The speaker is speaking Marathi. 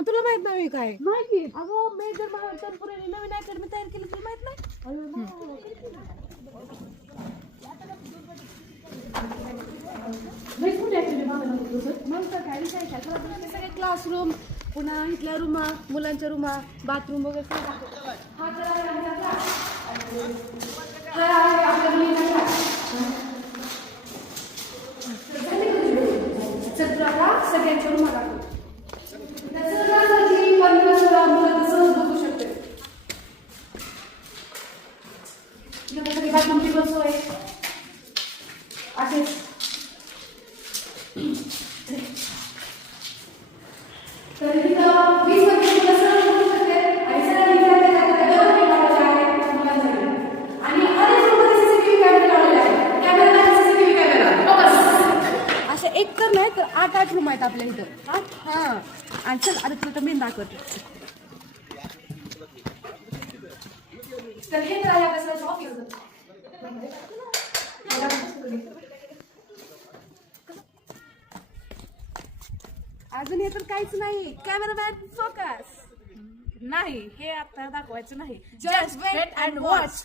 आणि तुला माहित नाही काय माहिती अगं मेजर महावितरणपुरेने नवीन अकॅडमी तयार केली तुला माहित नाही मग तर काय विषय काय सगळे क्लासरूम पुन्हा इथल्या रूमा मुलांच्या रूमा बाथरूम वगैरे सगळं दाखवतो. हा तर आहे आमचा class. हा आहे आपल्या मुलींचा class. तर तुला आता सगळ्यांच्या रूमा दाखवतो. त्याचं क्लासाची पंधरा मुलं सहज बघू शकते. इथं सगळी बाथरूमची पण सोय असेच तर इथं 20 मुलं सहज बघू शकते आणि सगळ्या विद्यार्थ्यांना व्यवस्थित लावलेलं आहे मुलांसाठी आणि अनेक रूममध्ये सीसीटीव्ही कॅमेरे लावलेले आहेत कॅमेरा सीसीटीव्ही कॅमेरा फोकस असे एक तर नाही तर 8 रूम आहेत आपल्या इथं हा आणि चल आता तुला मी दाखवते तर हे तर आहे आपल्या सगळ्याचं ऑफिस अजून हे तर काहीच नाही कॅमेरामॅन फोकस नाही हे आता दाखवायचं नाही जस्ट वेट अँड वॉच